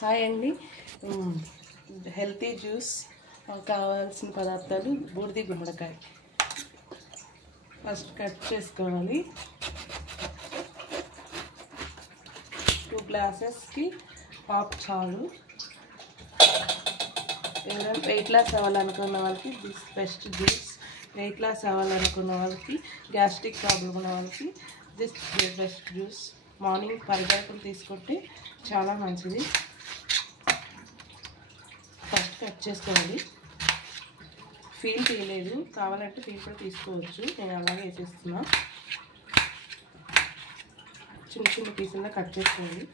Hi అండి. Healthy juice కావాల్సిన పదార్థాలు బూడిద గుమ్మడికాయ ఫస్ట్ కట్ చేసుకోవాలి. 2 గ్లాసెస్కి హాఫ్ చాలు. ఎవరైనా వెయిట్ లాస్ అవ్వాలనుకున్న వాళ్ళకి this best juice. Weight loss అవ్వాలనుకున్న వాళ్ళకి, గ్యాస్ట్రిక్ ప్రాబ్లం ఉన్న వాళ్ళకి దిస్ బెస్ట్ జ్యూస్. మార్నింగ్ పరిగెడుకుని తీసుకుంటే చాలా మంచిది. ఫస్ట్ కట్ చేసుకోవాలి. ఫీల్ తీయలేదు, కావాలంటే ఫీల్ కూడా తీసుకోవచ్చు. నేను అలాగే వేసేస్తున్నా. చిన్న చిన్న పీసుల్లో కట్ చేసుకోవాలి.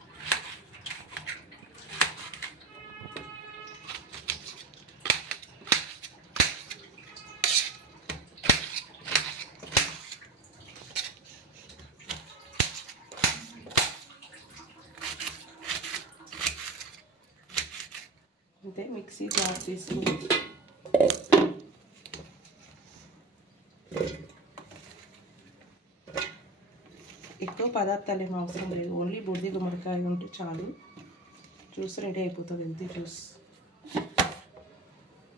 అంతే, మిక్సీ జార్ తీసుకుని ఎక్కువ పదార్థాలు ఏమీ అవసరం లేదు. ఓన్లీ బూడిద గుమ్మడికాయ ఉంటే చాలు. జ్యూస్ రెడీ అయిపోతుంది. Healthy juice.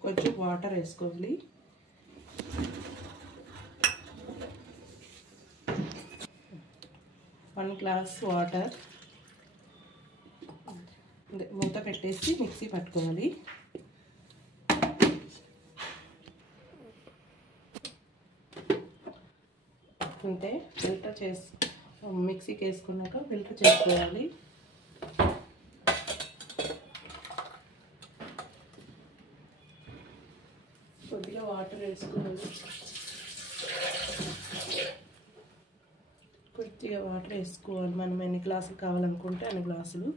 కొంచెం వాటర్ వేసుకోవాలి. వన్ గ్లాస్ వాటర్ మూత పెట్టేసి మిక్సీ పట్టుకోవాలి. అంతే, ఫిల్టర్ చేసి మిక్సీకి వేసుకున్నాక ఫిల్టర్ చేసుకోవాలి. కొద్దిగా వాటర్ వేసుకోవాలి. కొద్దిగా వాటర్ వేసుకోవాలి. మనం ఎన్ని గ్లాసులు కావాలనుకుంటే అన్ని గ్లాసులు.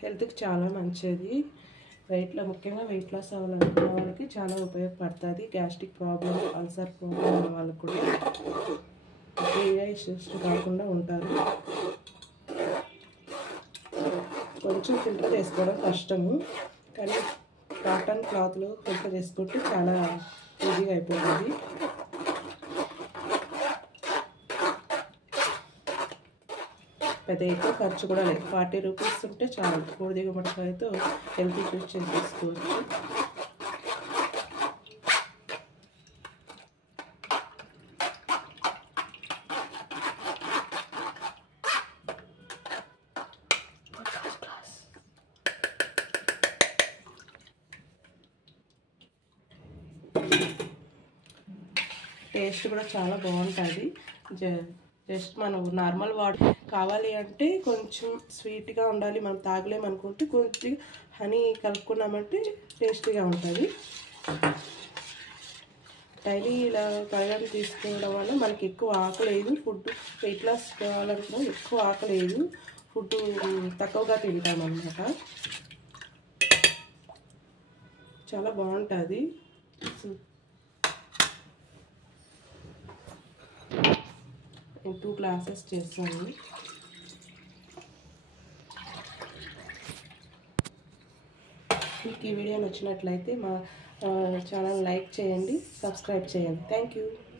హెల్త్కి చాలా మంచిది. ముఖ్యంగా వెయిట్ లాస్ అవ్వాలనుకున్న వాళ్ళకి చాలా ఉపయోగపడుతుంది. గ్యాస్ట్రిక్ ప్రాబ్లం, అల్సర్ ప్రాబ్లం ఉన్న వాళ్ళకి కూడా ఇష్యూస్ కాకుండా ఉంటారు. కొంచెం ఫిల్టర్ చేసుకోవడం కష్టము, కానీ కాటన్ క్లాత్లో ఫిల్టర్ చేసుకుంటే చాలా ఈజీగా అయిపోతుంది. పెద్ద ఎక్కువ ఖర్చు కూడా లేదు. 40 రూపీస్ ఉంటే చాలు. బూడిద గుమ్మడికాయతో హెల్తీ జ్యూస్ చేసుకోవచ్చు. టేస్ట్ కూడా చాలా బాగుంటుంది. జస్ట్ మనం నార్మల్ వాటర్ కావాలి అంటే కొంచెం స్వీట్గా ఉండాలి, మనం తాగలేమనుకుంటే కొంచెం హనీ కలుపుకున్నామంటే టేస్టీగా ఉంటుంది. డైలీ ఇలా పరిగణ తీసుకోవడం వల్ల మనకి ఎక్కువ ఆకలేదు. ఫుడ్ వెయిట్ లాస్ కావాలనుకున్నా ఎక్కువ ఆకలేదు. ఫుడ్ తక్కువగా తింటామన్నమాట. చాలా బాగుంటుంది. 2 గ్లాసెస్ చేస్తాను. మీకు ఈ వీడియో నచ్చినట్లయితే మా ఛానల్ లైక్ చేయండి, సబ్స్క్రైబ్ చేయండి. Thank you.